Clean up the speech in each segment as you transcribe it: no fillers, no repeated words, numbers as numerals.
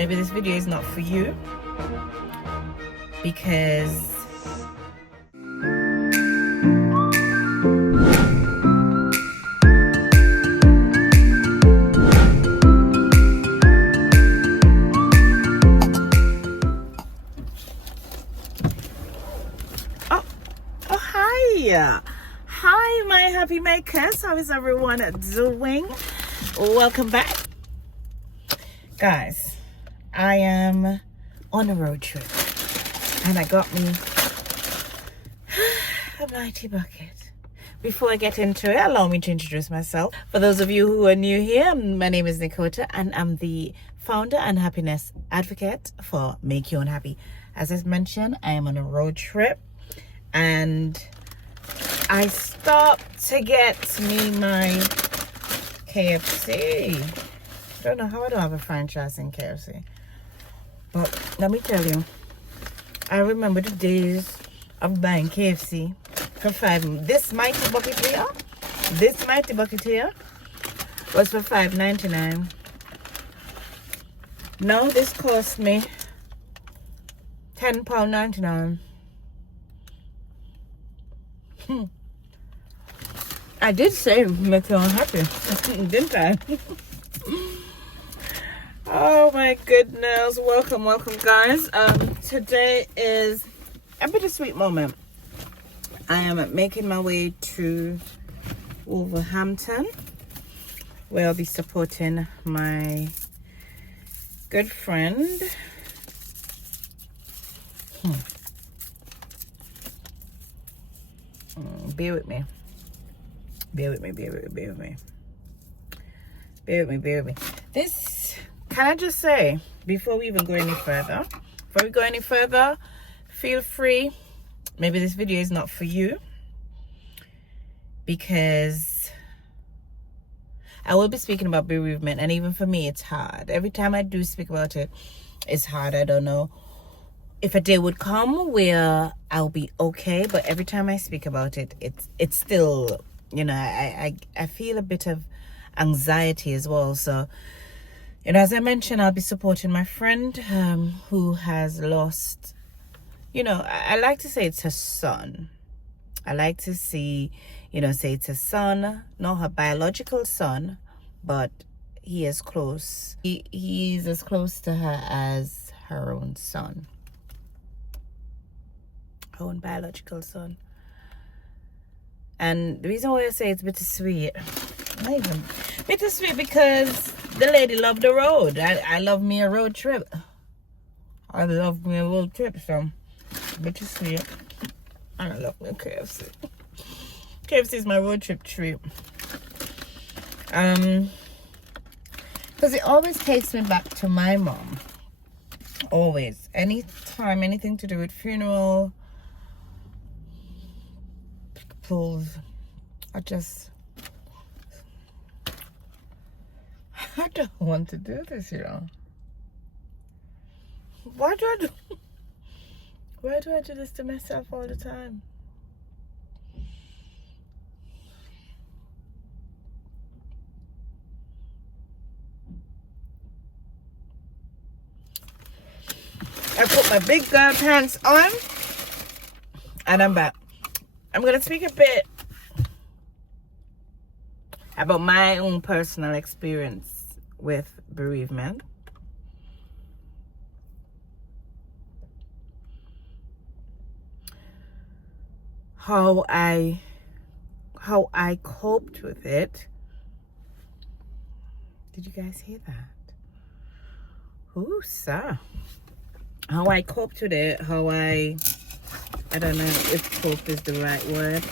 maybe this video is not for you because hi my happy makers, how is everyone doing? Welcome back, guys. I am on a road trip and I got me a mighty bucket. Before I get into it, allow me to introduce myself. For those of you who are new here, my name is Nikota and I'm the founder and happiness advocate for Make Your Own Happy. As I mentioned, I am on a road trip and I stopped to get me my KFC. I don't know how I don't have a franchise in KFC. But let me tell you, I remember the days of buying KFC for $5. This mighty bucket here was for $5.99. Now this cost me £10.99. I did say make you unhappy, didn't I? Oh my goodness, welcome guys. Today is a bittersweet moment. I am making my way to Wolverhampton where I'll be supporting my good friend. Bear with me. This, can I just say, before we even go any further, feel free, maybe this video is not for you because I will be speaking about bereavement, and even for me it's hard. Every time I do speak about it, it's hard. I don't know if a day would come where I'll be okay, but every time I speak about it, it's still, you know, I feel a bit of anxiety as well. So, you know, as I mentioned, I'll be supporting my friend who has lost, you know, I like to say it's her son. I like to see, you know, say it's her son, not her biological son, but he is close. He's as close to her as her own son. Own biological son. And the reason why I say it's bittersweet, not even bittersweet, because the lady loved the road. I love me a road trip. So bittersweet. And I love my KFC. KFC is my road trip treat. Because it always takes me back to my mom. Always. Anytime, anything to do with funeral, I don't want to do this, you know. Why do I do this to myself all the time? I put my big girl pants on and I'm back. I'm going to speak a bit about my own personal experience with bereavement. How I coped with it. Did you guys hear that? Ooh, sir. How I coped with it, I don't know if cope is the right word.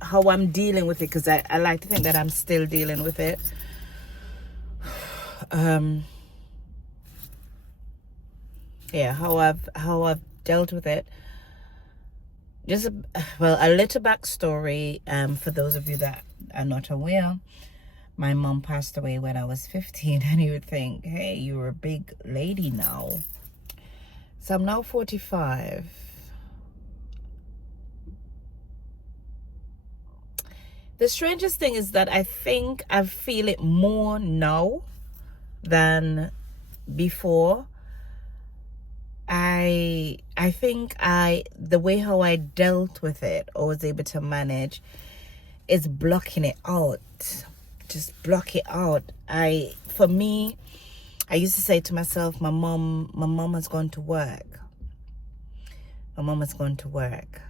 How I'm dealing with it, because I like to think that I'm still dealing with it. Yeah, how I've dealt with it. Just a little backstory. For those of you that are not aware, my mom passed away when I was 15, and you would think, hey, you're a big lady now. So I'm now 45. The strangest thing is that I think I feel it more now than before, I think the way how I dealt with it or was able to manage is blocking it out. Just block it out. For me, I used to say to myself, my mom has gone to work. My mom has gone to work.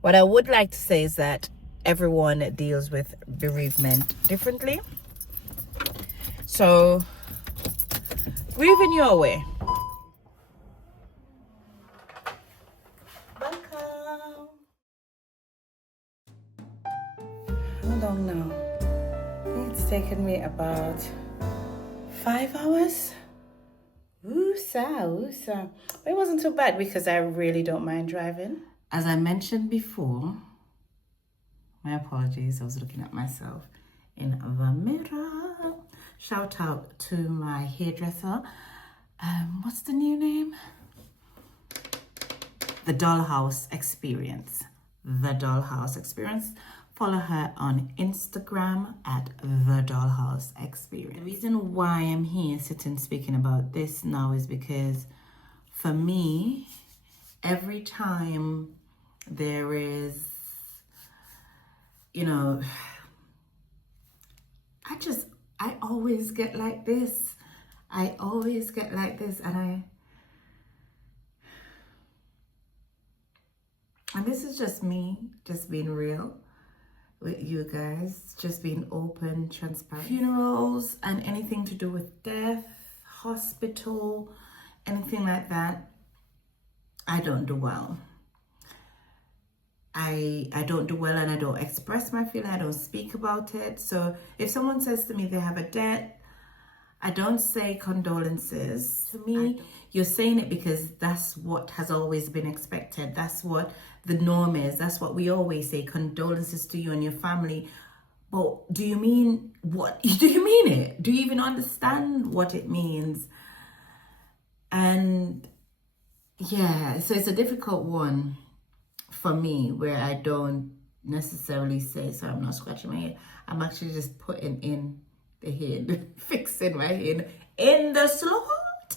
What I would like to say is that everyone deals with bereavement differently. So, grieve in your way. Welcome. How long now? I think it's taken me about 5 hours. Woosa. But it wasn't too bad because I really don't mind driving. As I mentioned before, my apologies, I was looking at myself in the mirror. Shout out to my hairdresser. What's the new name? The Dollhouse Experience. The Dollhouse Experience. Follow her on Instagram at The Dollhouse Experience. The reason why I'm here sitting speaking about this now is because for me, every time there is, I always get like this. And this is just me, just being real with you guys, just being open, transparent. Funerals and anything to do with death, hospital, anything like that, I don't do well. I don't do well, and I don't express my feeling. I don't speak about it. So if someone says to me they have a debt, I don't say condolences. To me, you're saying it because that's what has always been expected. That's what the norm is. That's what we always say, condolences to you and your family. But do you mean what? Do you mean it? Do you even understand what it means? And yeah, so it's a difficult one for me where I don't necessarily say, so I'm not scratching my head. I'm actually just putting in the head, fixing my head in the slot.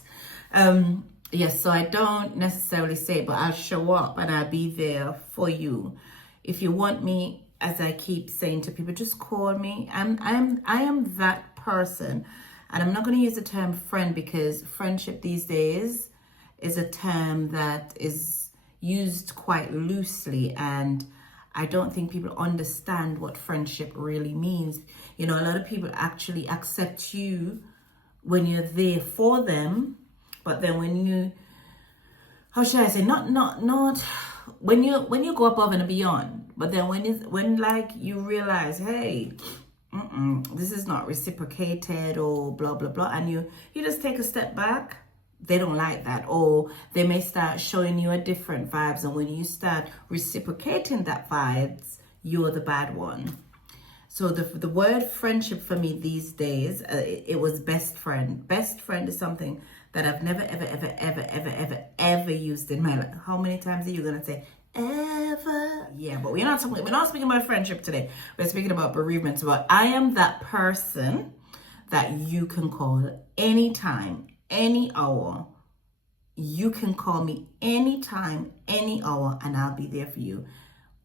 Yes, so I don't necessarily say, but I'll show up and I'll be there for you. If you want me, as I keep saying to people, just call me. I am that person. And I'm not going to use the term friend because friendship these days is a term that is used quite loosely, and I don't think people understand what friendship really means. A lot of people actually accept you when you're there for them, but then when you, how should I say, not when you go above and beyond, but then when like you realize, hey, this is not reciprocated or blah blah blah, and you just take a step back, they don't like that, or they may start showing you a different vibes, and when you start reciprocating that vibes, you're the bad one. So the word friendship for me these days, it was best friend. Best friend is something that I've never ever used in my life. How many times are you gonna say ever? Yeah, but we're not speaking about friendship today. We're speaking about bereavement. But I am that person that you can call anytime, any hour. You can call me anytime, any hour, and I'll be there for you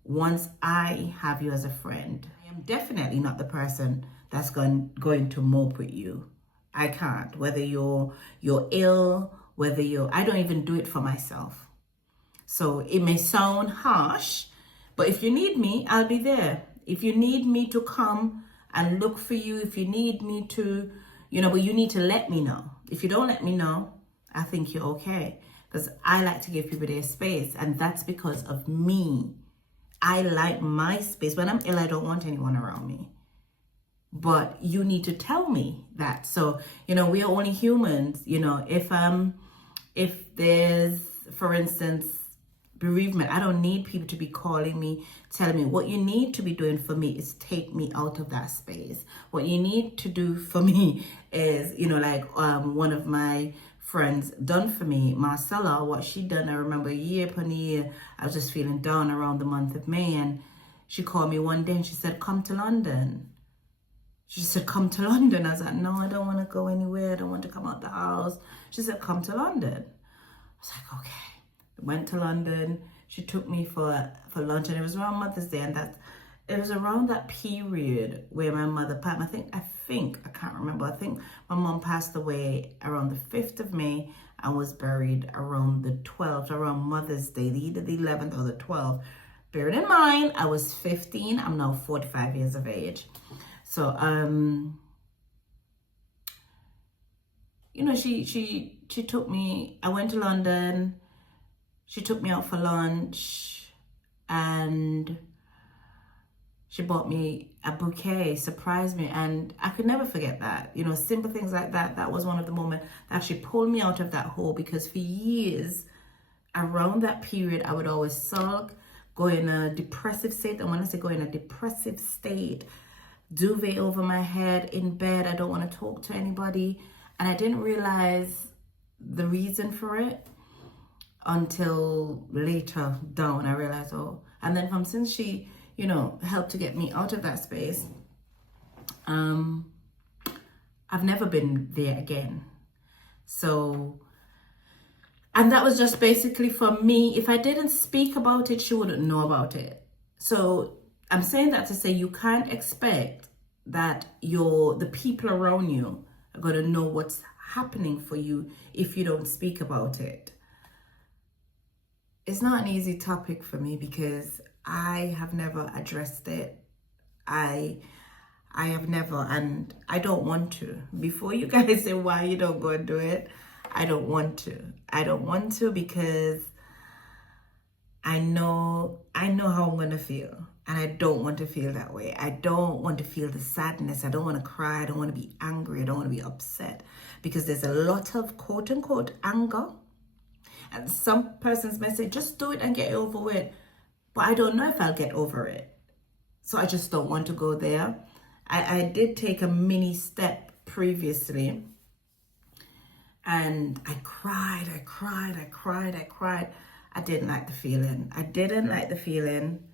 once I have you as a friend. I am definitely not the person that's going to mope with you. I can't. Whether you're ill, I don't even do it for myself. So it may sound harsh, but if you need me, I'll be there. If you need me to come and look for you, if you need me to, but you need to let me know. If you don't let me know, I think you're okay. Because I like to give people their space, and that's because of me. I like my space. When I'm ill, I don't want anyone around me. But you need to tell me that. So, we are only humans. If there's, for instance, bereavement, I don't need people to be calling me, telling me. What you need to be doing for me is take me out of that space. What you need to do for me is, one of my friends done for me, Marcella, what she done, I remember year upon year, I was just feeling down around the month of May, and she called me one day and she said, come to London. She said, come to London. I was like, no, I don't want to go anywhere. I don't want to come out the house. She said, come to London. I was like, okay. Went to London. She took me for lunch, and it was around Mother's Day, and it was around that period where my mother passed. I can't remember. I think my mom passed away around the 5th of May and was buried around the 12th, around Mother's Day, either the 11th or the 12th. Bearing in mind, I was 15. I'm now 45 years of age. So, you know, she took me, I went to London, she took me out for lunch, and she bought me a bouquet, surprised me, and I could never forget that. You know, simple things like that. That was one of the moments that actually pulled me out of that hole, because for years, around that period, I would always sulk, go in a depressive state. And when I say go in a depressive state, duvet over my head, in bed, I don't want to talk to anybody. And I didn't realize the reason for it until later down. I realized, oh. And then since she, you know, helped to get me out of that space, I've never been there again. So, and that was just basically for me. If I didn't speak about it, she wouldn't know about it. So I'm saying that to say you can't expect that the people around you are going to know what's happening for you if you don't speak about it. It's not an easy topic for me because I have never addressed it. I have never, and I don't want to. Before you guys say why you don't go and do it, I don't want to. I don't want to because I know how I'm going to feel. And I don't want to feel that way. I don't want to feel the sadness. I don't want to cry. I don't want to be angry. I don't want to be upset. Because there's a lot of quote unquote anger. And some persons may say, just do it and get it over with. But I don't know if I'll get over it. So I just don't want to go there. I did take a mini step previously. And I cried. I didn't like the feeling.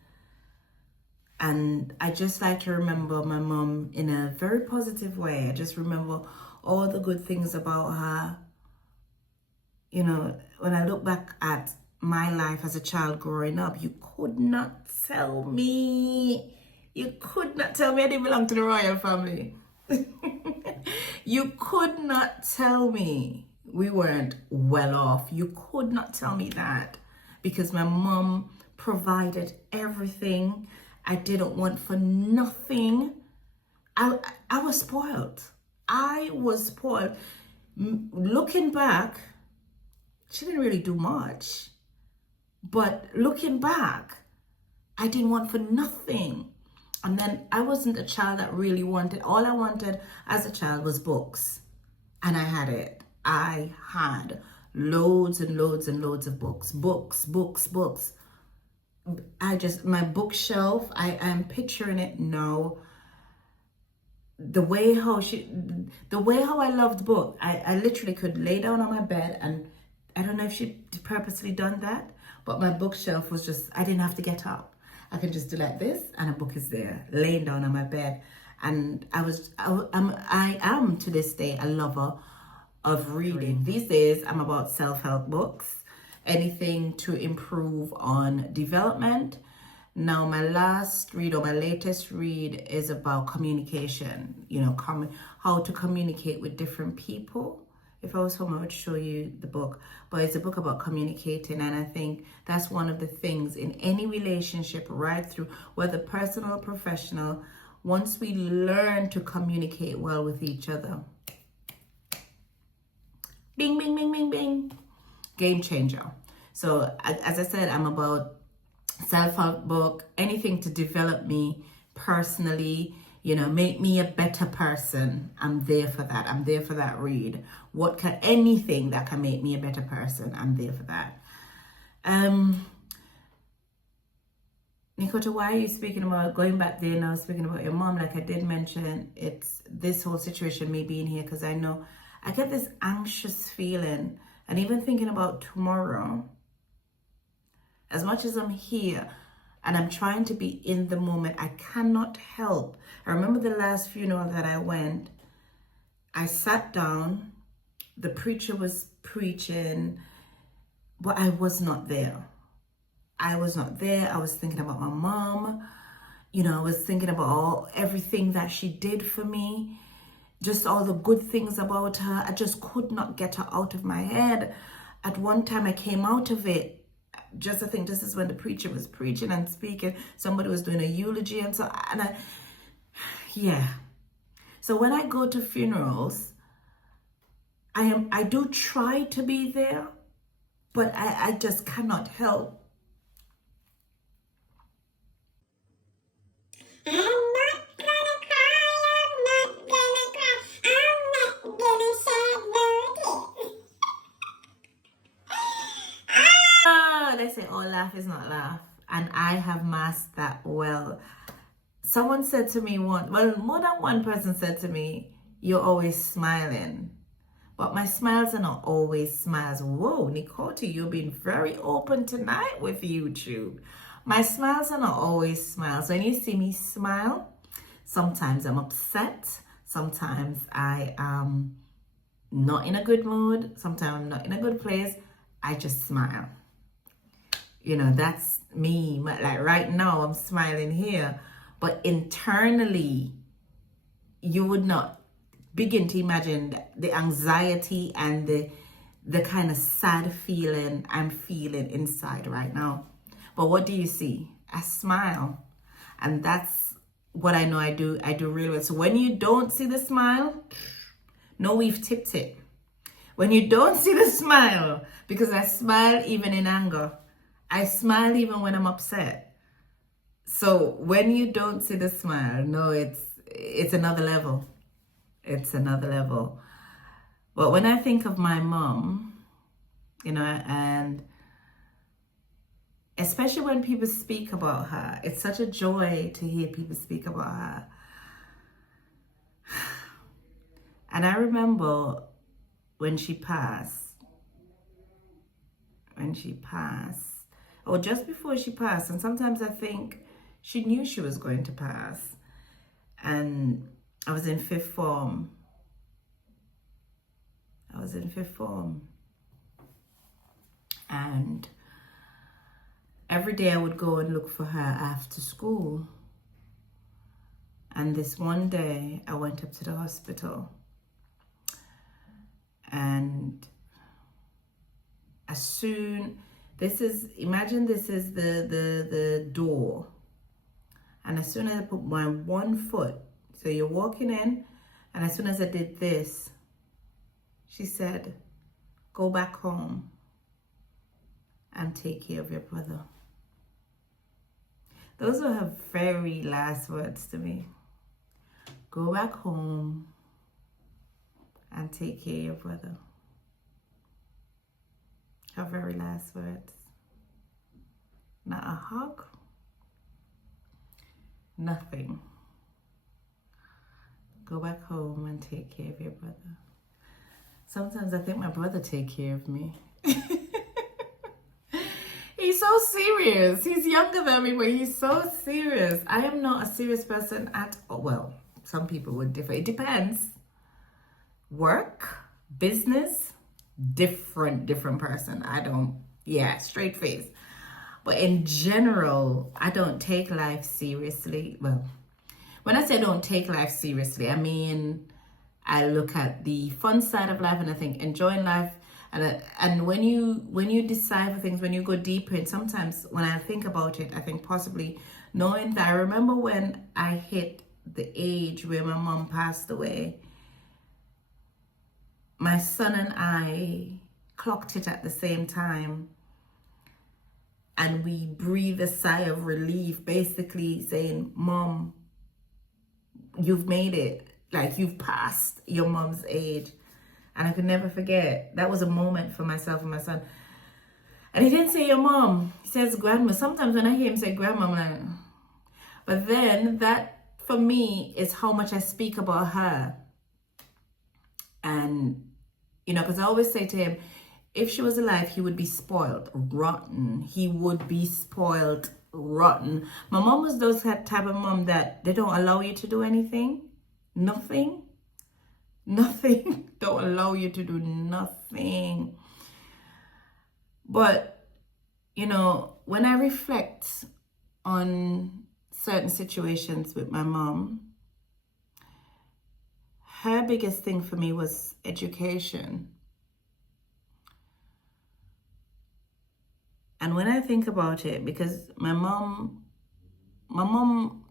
And I just like to remember my mom in a very positive way. I just remember all the good things about her. You know, when I look back at my life as a child growing up, you could not tell me I didn't belong to the royal family. You could not tell me we weren't well off. You could not tell me that, because my mom provided everything. I didn't want for nothing. I was spoiled. Looking back, she didn't really do much. But looking back, I didn't want for nothing. And then I wasn't a child that really wanted. All I wanted as a child was books. And I had it. I had loads and loads and loads of books. Books. My bookshelf, I am picturing it now. The way how I loved books, I literally could lay down on my bed, and I don't know if she purposely done that, but my bookshelf was just, I didn't have to get up. I could just do like this, and a book is there, laying down on my bed. And I am to this day a lover of reading. These days, I'm about self-help books, anything to improve on development. Now, my latest read is about communication, you know, how to communicate with different people. If I was home, I would show you the book, but it's a book about communicating. And I think that's one of the things in any relationship, right through, whether personal or professional, once we learn to communicate well with each other, bing, bing, bing, bing, bing, game changer. So as I said, I'm about self-help book, anything to develop me personally, you know, make me a better person. I'm there for that. I'm there for that read. Anything that can make me a better person, I'm there for that. Nikota, why are you speaking about going back there now, speaking about your mom? Like I did mention, it's this whole situation may be in here because I know I get this anxious feeling, and even thinking about tomorrow, as much as I'm here, and I'm trying to be in the moment. I cannot help. I remember the last funeral that I went, I sat down, the preacher was preaching, but I was not there. I was not there. I was thinking about my mom. You know, I was thinking about everything that she did for me, just all the good things about her. I just could not get her out of my head. At one time, I came out of it. I think this is when the preacher was preaching and speaking. Somebody was doing a eulogy and so, yeah. So when I go to funerals, I do try to be there, but I just cannot help. I'm not gonna cry, I'm not gonna cry, I'm not gonna shed no tears. They say, oh, laugh is not laugh. And I have masked that well. Someone said to me more than one person said to me, you're always smiling. But my smiles are not always smiles. Whoa, Nicole, you're being very open tonight with YouTube. My smiles are not always smiles. When you see me smile, sometimes I'm upset. Sometimes I am not in a good mood. Sometimes I'm not in a good place. I just smile. You know, that's me. Like right now, I'm smiling here. But internally, you would not begin to imagine the anxiety and the kind of sad feeling I'm feeling inside right now. But what do you see? I smile. And that's what I know I do really well. So when you don't see the smile, no, we've tipped it. When you don't see the smile, because I smile even in anger. I smile even when I'm upset. So when you don't see the smile, no, it's another level. It's another level. But when I think of my mom, you know, and especially when people speak about her, it's such a joy to hear people speak about her. And I remember when she passed, or just before she passed, and sometimes I think she knew she was going to pass. And I was in fifth form. And every day I would go and look for her after school. And this one day I went up to the hospital. And imagine this is the door. And as soon as I put my one foot, so you're walking in, and as soon as I did this, she said, go back home and take care of your brother. Those were her very last words to me. Go back home and take care of your brother. Her very last words. Not a hug. Nothing. Go back home and take care of your brother. Sometimes I think my brother take care of me. He's so serious. He's younger than me, but he's so serious. I am not a serious person at all. Well, some people would differ. It depends. Work, business, different person. Straight face. But in general, I don't take life seriously. Well, when I say don't take life seriously, I mean, I look at the fun side of life and I think enjoying life. And when you decipher things, when you go deeper, and sometimes when I think about it, I think possibly knowing that I remember when I hit the age where my mom passed away, my son and I clocked it at the same time. And we breathed a sigh of relief, basically saying, Mom, you've made it. Like, you've passed your mom's age. And I could never forget. That was a moment for myself and my son. And he didn't say your mom. He says grandma. Sometimes when I hear him say grandma, I'm like... But then that, for me, is how much I speak about her. And, you know, because I always say to him, if she was alive, he would be spoiled, rotten. He would be spoiled rotten. My mom was those type of mom that they don't allow you to do anything. Nothing. Don't allow you to do nothing. But, you know, when I reflect on certain situations with my mom, her biggest thing for me was education. And when I think about it, because my mom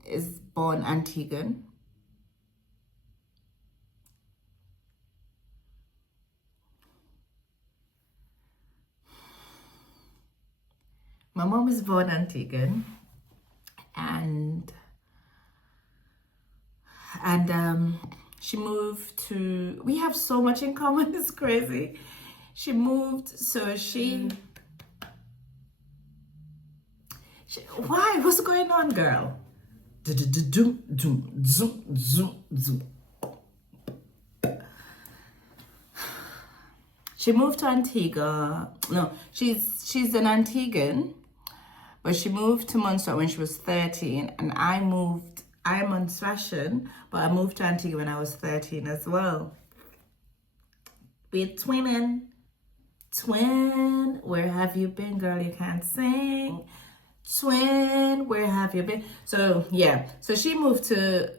is born Antiguan. My mom is born Antiguan, and she moved to. We have so much in common. It's crazy. She moved, so she. Why? What's going on, girl? She moved to Antigua. No, she's an Antiguan, but she moved to Montserrat when she was 13, and I'm Montserratian, but I moved to Antigua when I was 13 as well. We're twinning. Twin, where have you been, girl? You can't sing. Twin, where have you been? So yeah, so she moved to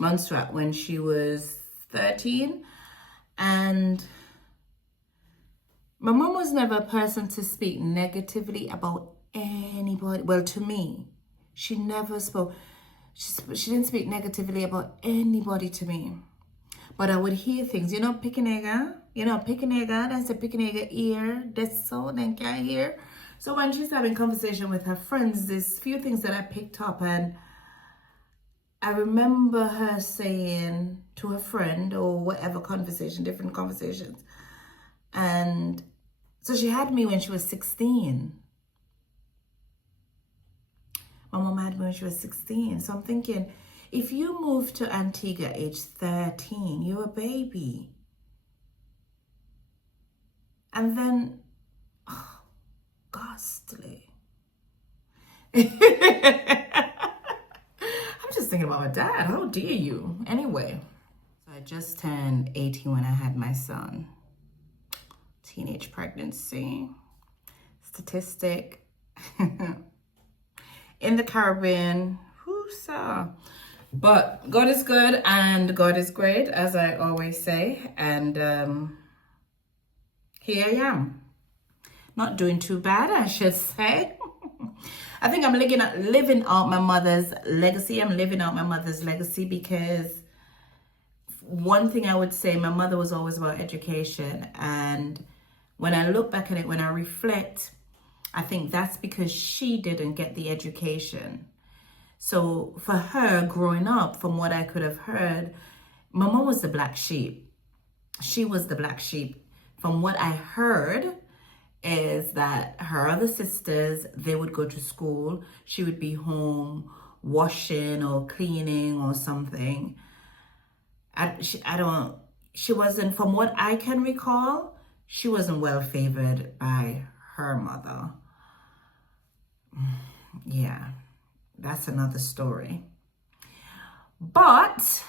Montserrat when she was 13, and my mom was never a person to speak negatively about anybody. Well, to me, she never spoke. She didn't speak negatively about anybody to me. But I would hear things, you know, pickinegger, that's a pickinegger ear, that's so, then can't hear. So when she's having conversation with her friends, there's few things that I picked up, and I remember her saying to her friend, or whatever conversation, different conversations. And so she had me when she was 16. My mom had me when she was 16. So I'm thinking, if you move to Antigua age 13, you're a baby. And then, oh, ghastly. I'm just thinking about my dad. How dare you? Anyway, so I just turned 18 when I had my son. Teenage pregnancy. Statistic. In the Caribbean. Whoosah. But God is good and God is great, as I always say. And here I am. Not doing too bad, I should say. I think I'm living out my mother's legacy. I'm living out my mother's legacy because one thing I would say, my mother was always about education. And when I look back at it, when I reflect, I think that's because she didn't get the education. So for her, growing up, from what I could have heard, my mom was the black sheep. She was the black sheep. From what I heard is that her other sisters, they would go to school. She would be home washing or cleaning or something. She wasn't, from what I can recall, she wasn't well favored by her mother. Yeah. That's another story. But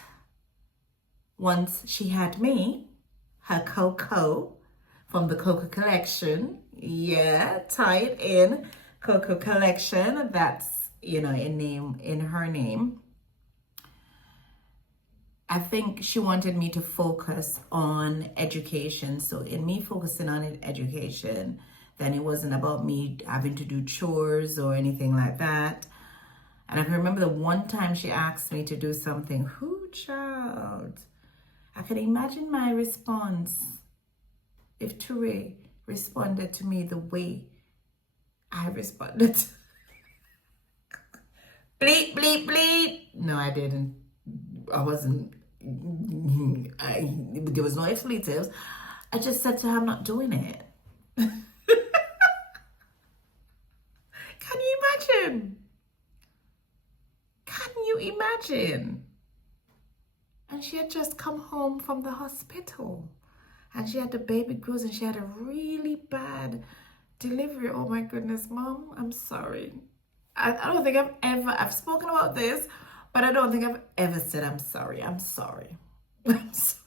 once she had me, her Coco from the Coco collection, yeah, tied in Coco collection, that's, you know, in her name. I think she wanted me to focus on education. So in me focusing on education, then it wasn't about me having to do chores or anything like that. And I can remember the one time she asked me to do something. Who, child? I can imagine my response if Ture responded to me the way I responded. Bleep, bleep, bleep. No, I didn't. I wasn't. There was no expletives. I just said to her, I'm not doing it. Can you imagine? Can you imagine? And she had just come home from the hospital. And she had the baby girls and she had a really bad delivery. Oh my goodness, Mom, I'm sorry. I don't think I've spoken about this, but I don't think I've ever said I'm sorry. I'm sorry. I'm sorry.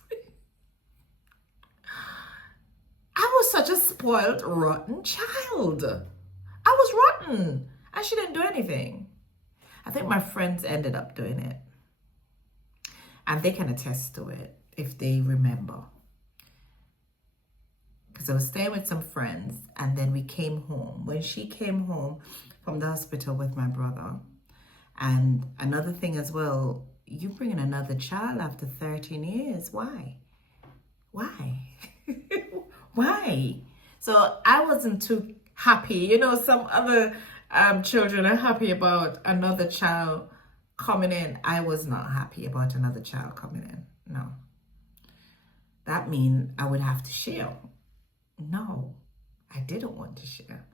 I was such a spoiled, rotten child. I was rotten. And she didn't do anything. I think my friends ended up doing it. And they can attest to it if they remember. Because I was staying with some friends and then we came home. When she came home from the hospital with my brother, and another thing as well, you bringing another child after 13 years. Why? Why? Why? So I wasn't too happy. You know, some other children are happy about another child coming in. I was not happy about another child coming in. No. That means I would have to share. No, I didn't want to share.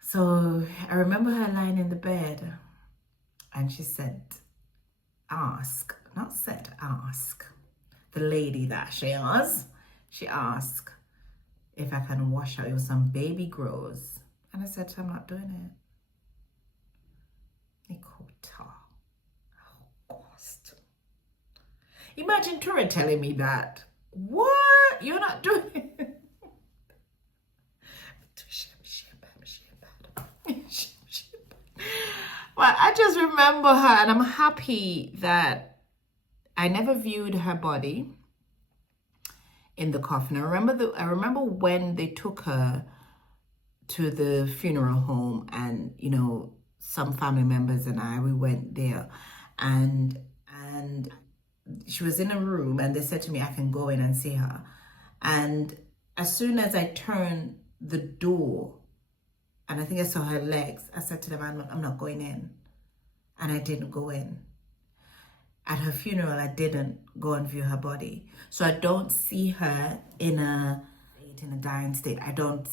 So I remember her lying in the bed and she said, ask, not said, ask. The lady that she asked if I can wash out with some baby grows. And I said, I'm not doing it. Nikota. Oh, gosh. Imagine Tori telling me that. What? You're not doing it? Well, I just remember her and I'm happy that I never viewed her body in the coffin. I remember when they took her to the funeral home and, you know, some family members and we went there and she was in a room and they said to me, I can go in and see her. And as soon as I turned the door, and I think I saw her legs, I said to them, I'm not going in. And I didn't go in. At her funeral, I didn't go and view her body. So I don't see her in a dying state. I don't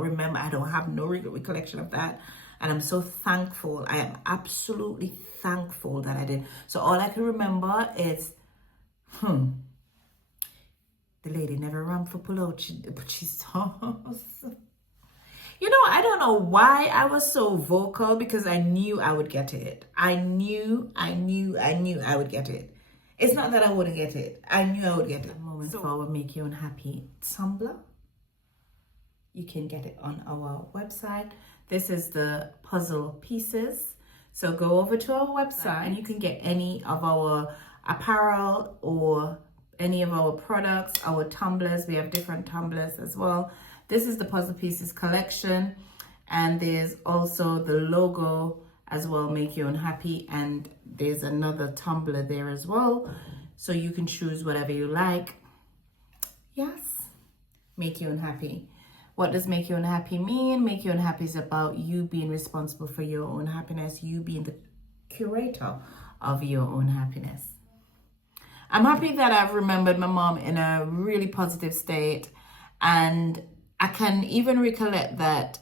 remember. I don't have no recollection of that. And I'm so thankful. I am absolutely thankful that I did. So all I can remember is, the lady never ran for pull-out, but she saw. You know, I don't know why I was so vocal, because I knew I would get it. I knew I would get it. It's not that I wouldn't get it. I knew I would get it. Moments Forward Make You Unhappy Tumblr. You can get it on our website. This is the puzzle pieces. So go over to our website and you can get any of our apparel or any of our products, our tumblers. We have different tumblers as well. This is the puzzle pieces collection, and there's also the logo as well, Make You Unhappy, and there's another tumbler there as well, so you can choose whatever you like. Yes, Make You Unhappy. What does Make You Unhappy mean? Make You Unhappy is about you being responsible for your own happiness, you being the curator of your own happiness. I'm happy that I've remembered my mom in a really positive state, and I can even recollect that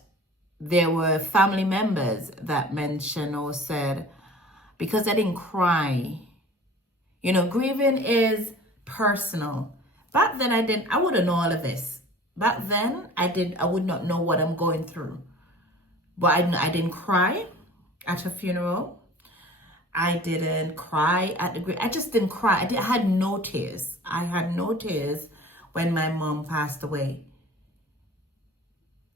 there were family members that mentioned or said, because I didn't cry. You know, grieving is personal. Back then I wouldn't know all of this. Back then I would not know what I'm going through. But I didn't cry at her funeral. I didn't cry at the grave. I just didn't cry. I had no tears. I had no tears when my mom passed away.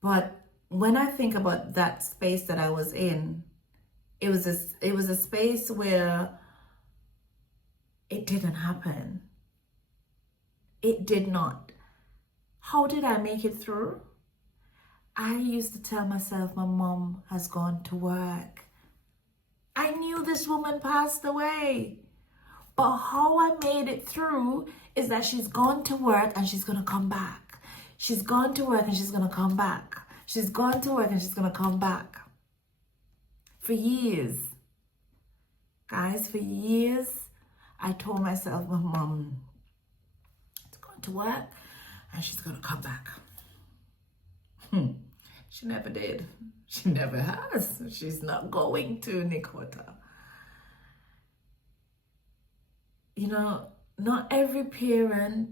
But when I think about that space that I was in, it was a space where it didn't happen. It did not. How did I make it through? I used to tell myself my mom has gone to work. I knew this woman passed away. But how I made it through is that she's gone to work and she's going to come back. She's gone to work and she's going to come back. She's gone to work and she's going to come back. For years. Guys, for years, I told myself my mom is going to work and she's going to come back. She never did. She never has. She's not going to, Nikota. You know, not every parent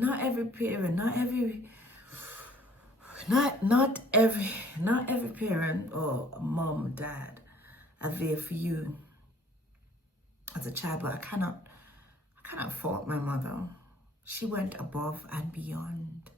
not every parent, not every parent or mom, dad are there for you as a child. But I cannot fault my mother. She went above and beyond.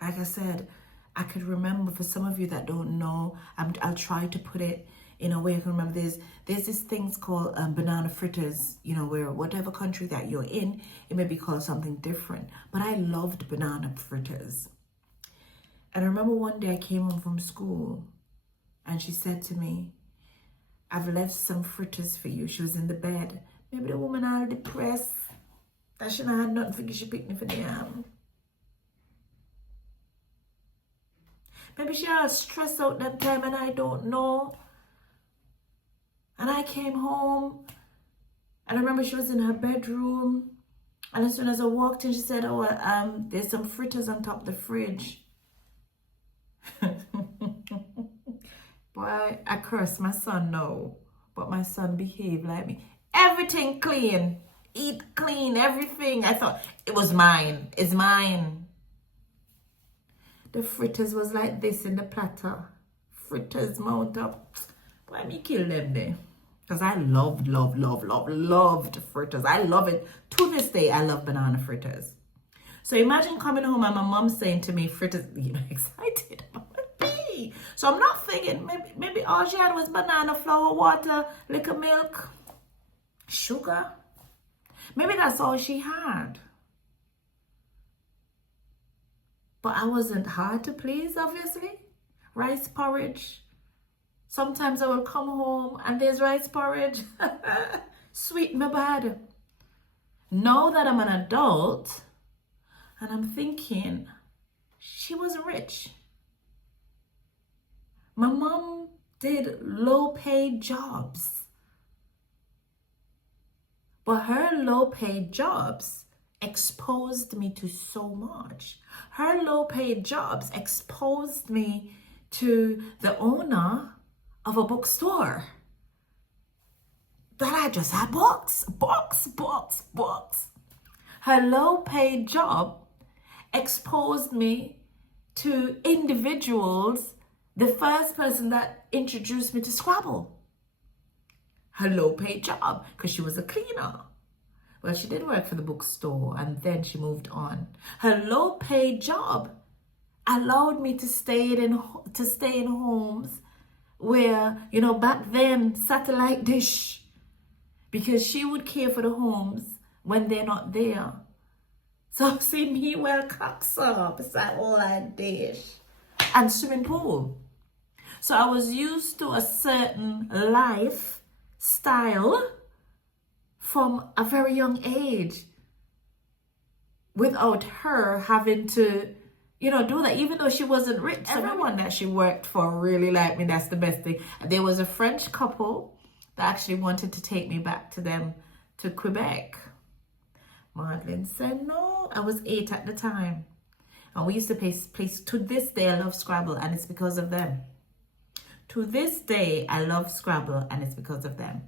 Like I said, I could remember, for some of you that don't know, I'll try to put it in a way I can remember. There's these things called banana fritters, you know, where whatever country that you're in, it may be called something different. But I loved banana fritters. And I remember one day I came home from school and she said to me, I've left some fritters for you. She was in the bed. Maybe the woman all depressed, that she not had nothing for you, she picked me for the arm. Maybe she all stressed out that time and I don't know. And I came home and I remember she was in her bedroom. And as soon as I walked in, she said, oh, there's some fritters on top of the fridge. Boy, I cursed my son, no. But my son behaved like me. Everything clean. Eat clean, everything. I thought it was mine. It's mine. The fritters was like this in the platter. Fritters mount up. Why me kill them there? Because I loved fritters. I love it. To this day, I love banana fritters. So imagine coming home and my mom saying to me, fritters, you know, excited. So I'm not thinking, maybe all she had was banana, flour, water, liquor, milk, sugar. Maybe that's all she had. But I wasn't hard to please, obviously. Rice porridge. Sometimes I will come home and there's rice porridge. Sweet my bad. Now that I'm an adult and I'm thinking, she wasn't rich. My mom did low-paid jobs. But her low-paid jobs exposed me to so much. Her low-paid jobs exposed me to the owner of a bookstore. That I just had books. Her low-paid job exposed me to individuals. The first person that introduced me to Scrabble. Her low-paid job, because she was a cleaner. Well, she did work for the bookstore and then she moved on. Her low-paid job allowed me to stay in homes where, you know, back then, satellite dish. Because she would care for the homes when they're not there. So see me well cocks up beside all that dish. And swimming pool. So I was used to a certain lifestyle from a very young age without her having to, you know, do that. Even though she wasn't rich, everyone that she worked for really liked me. That's the best thing. There was a French couple that actually wanted to take me back to them to Quebec. Madeline said no. I was 8 at the time. And we used to play, to this day, I love Scrabble, and it's because of them. To this day, I love Scrabble, and it's because of them.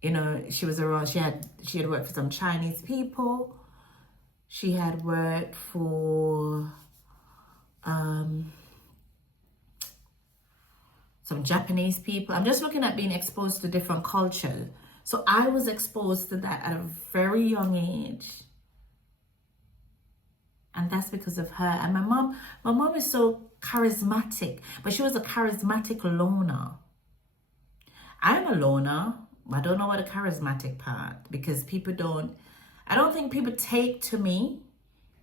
You know, she was around, she had worked for some Chinese people. She had worked for some Japanese people. I'm just looking at being exposed to different cultures. So I was exposed to that at a very young age. And that's because of her. And my mom is so charismatic, but she was a charismatic loner. I'm a loner. I don't know what a charismatic part, because I don't think people take to me.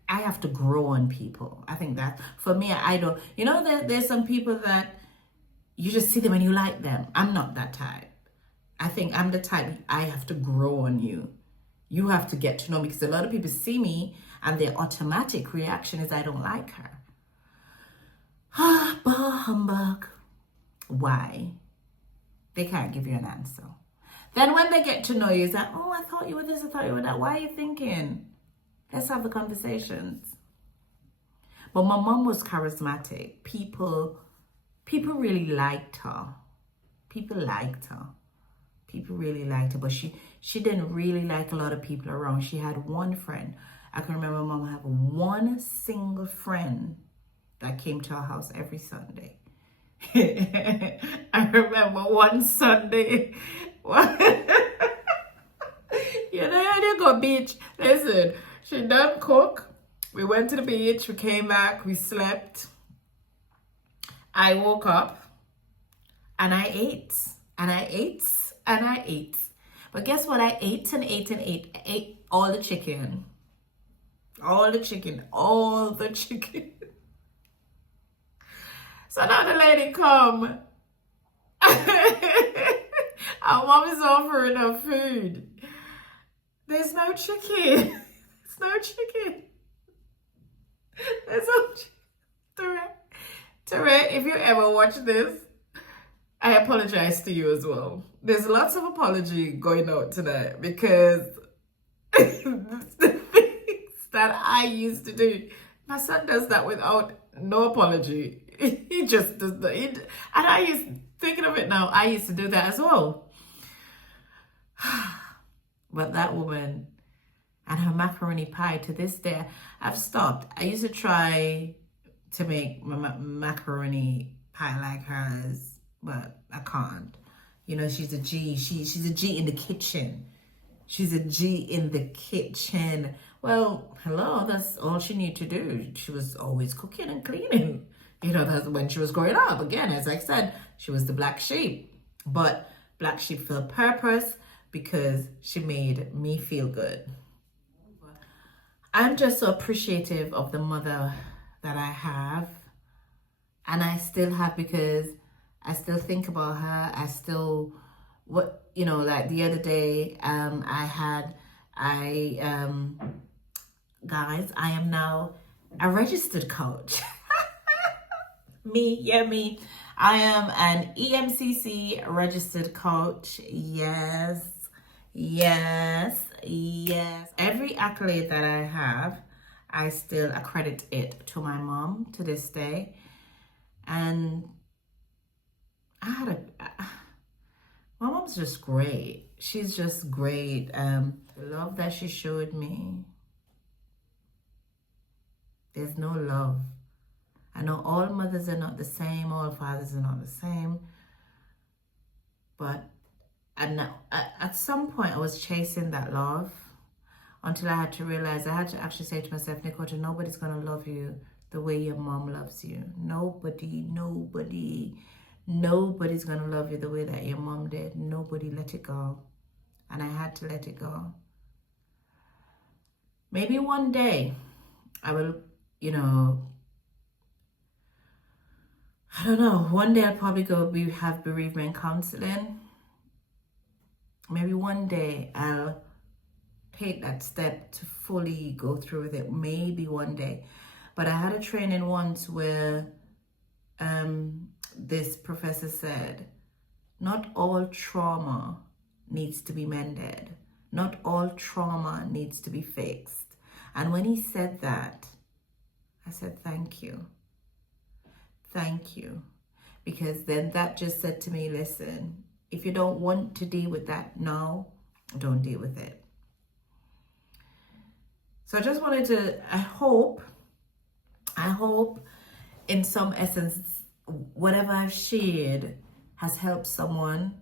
I have to grow on people. I think that for me, I don't, you know, there's some people that you just see them and you like them. I'm not that type. I think I'm the type, I have to grow on you. You have to get to know me, because a lot of people see me and their automatic reaction is I don't like her. Ah, bah humbug. Why? They can't give you an answer. Then when they get to know you, it's like, oh, I thought you were this, I thought you were that. Why are you thinking? Let's have the conversations. But my mom was charismatic. People really liked her. People liked her. People really liked her. But she didn't really like a lot of people around. She had one friend. I can remember mom had one single friend that came to our house every Sunday. I remember one Sunday, you know, I didn't go beach. Listen, she done cook. We went to the beach. We came back. We slept. I woke up and I ate and I ate and I ate. But guess what? I ate and ate and ate. I ate all the chicken. All the chicken. All the chicken. So now the lady come. Our mom is offering her food. There's no chicken. There's no chicken. There's no chicken. Tore, if you ever watch this, I apologize to you as well. There's lots of apology going out tonight because the things that I used to do. My son does that without no apology. He just does that. And I used, thinking of it now, I used to do that as well. But that woman and her macaroni pie, to this day, I've stopped. I used to try to make my macaroni pie like hers, but I can't. You know, she's a G. She's a G in the kitchen. She's a G in the kitchen. Well, hello, that's all she needed to do. She was always cooking and cleaning. You know, that's when she was growing up. Again, as I said, she was the black sheep. But black sheep for a purpose because she made me feel good. I'm just so appreciative of the mother that I have. And I still have, because I still think about her. I still, you know, like the other day, guys, I am now a registered coach. Me. I am an EMCC registered coach. Yes. Every accolade that I have, I still accredit it to my mom to this day. And my mom's just great. She's just great. The love that she showed me, there's no love. I know all mothers are not the same, all fathers are not the same. But at some point, I was chasing that love until I had to realize, I had to actually say to myself, Nicole, nobody's going to love you the way your mom loves you. Nobody's going to love you the way that your mom did. Nobody. Let it go. And I had to let it go. Maybe one day I will, you know, I don't know. One day I'll probably have bereavement counseling. Maybe one day I'll take that step to fully go through with it. Maybe one day. But I had a training once where this professor said, not all trauma needs to be mended. Not all trauma needs to be fixed. And when he said that, I said, thank you. Thank you. Because then that just said to me, listen, if you don't want to deal with that now, don't deal with it. So I just wanted to, I hope in some essence, whatever I've shared has helped someone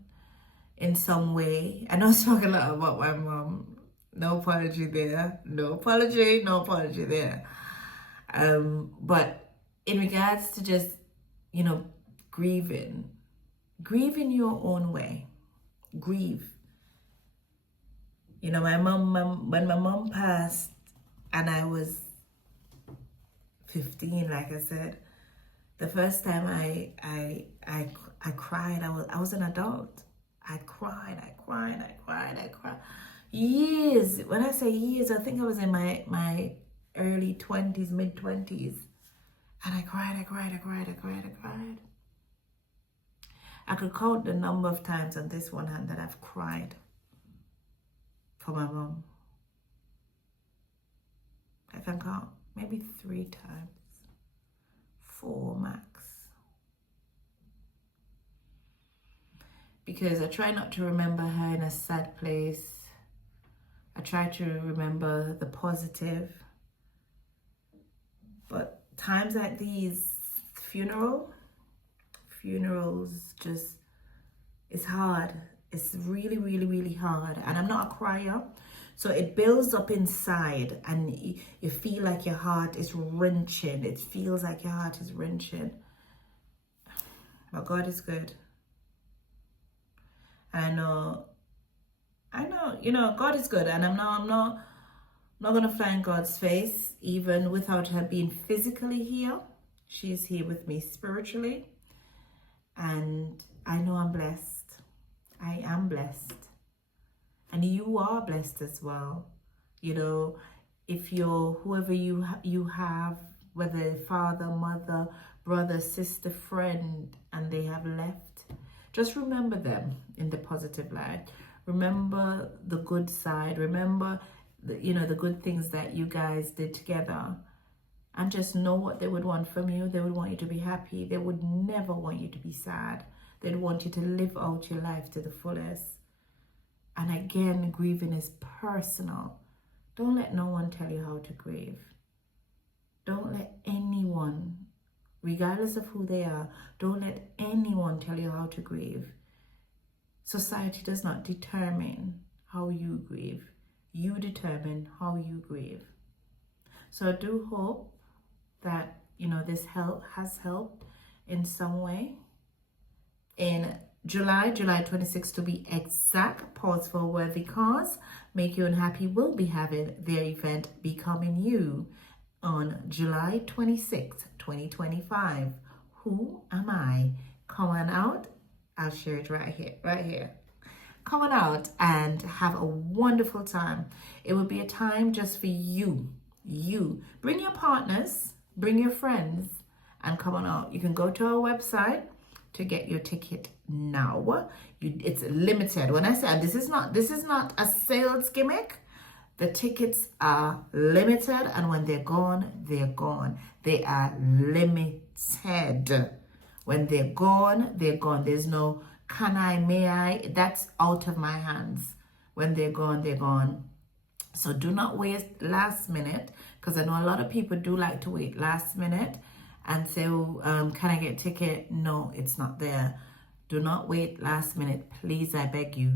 in some way. I know I spoke a lot about my mom. No apology there. No apology there. But in regards to just, you know, grieve in your own way. Grieve. You know, when my mom passed and I was 15, like I said, the first time I cried, I was an adult. I cried. Years. When I say years, I think I was in my early 20s, mid 20s. And I cried. I could count the number of times on this one hand that I've cried for my mom. I can count maybe 3 times, 4 max. Because I try not to remember her in a sad place. try to remember the positive. But times like these, funerals just, it's hard. It's really, really, really hard. And I'm not a crier. So it builds up inside and you feel like your heart is wrenching. It feels like your heart is wrenching. But God is good. And I know, you know, God is good. And I'm not going to fly in God's face, even without her being physically here. She's here with me spiritually. And I know I'm blessed. I am blessed. And you are blessed as well. You know, if you're whoever you have, whether father, mother, brother, sister, friend, and they have left, just remember them in the positive light. Remember the good side. Remember, the good things that you guys did together. And just know what they would want from you. They would want you to be happy. They would never want you to be sad. They'd want you to live out your life to the fullest. And again, grieving is personal. Don't let no one tell you how to grieve. Don't let anyone, regardless of who they are, don't let anyone tell you how to grieve. Society does not determine how you grieve. You determine how you grieve. So I do hope that, this has helped in some way. In July 26th to be exact, Pause for a Worthy Cause, Make You Unhappy will be having their event Becoming You on July 26th, 2025. Who am I? Come on out. I'll share it right here. Come on out and have a wonderful time. It will be a time just for you. Bring your partners, bring your friends, and come on out. You can go to our website to get your ticket now. It's limited. When I say this is not a sales gimmick. The tickets are limited, and when they're gone, they're gone. They are limited. When they're gone, they're gone. There's no can I, may I. That's out of my hands. When they're gone, they're gone. So do not wait last minute, because I know a lot of people do like to wait last minute and say, can I get a ticket? No, it's not there. Do not wait last minute. Please, I beg you.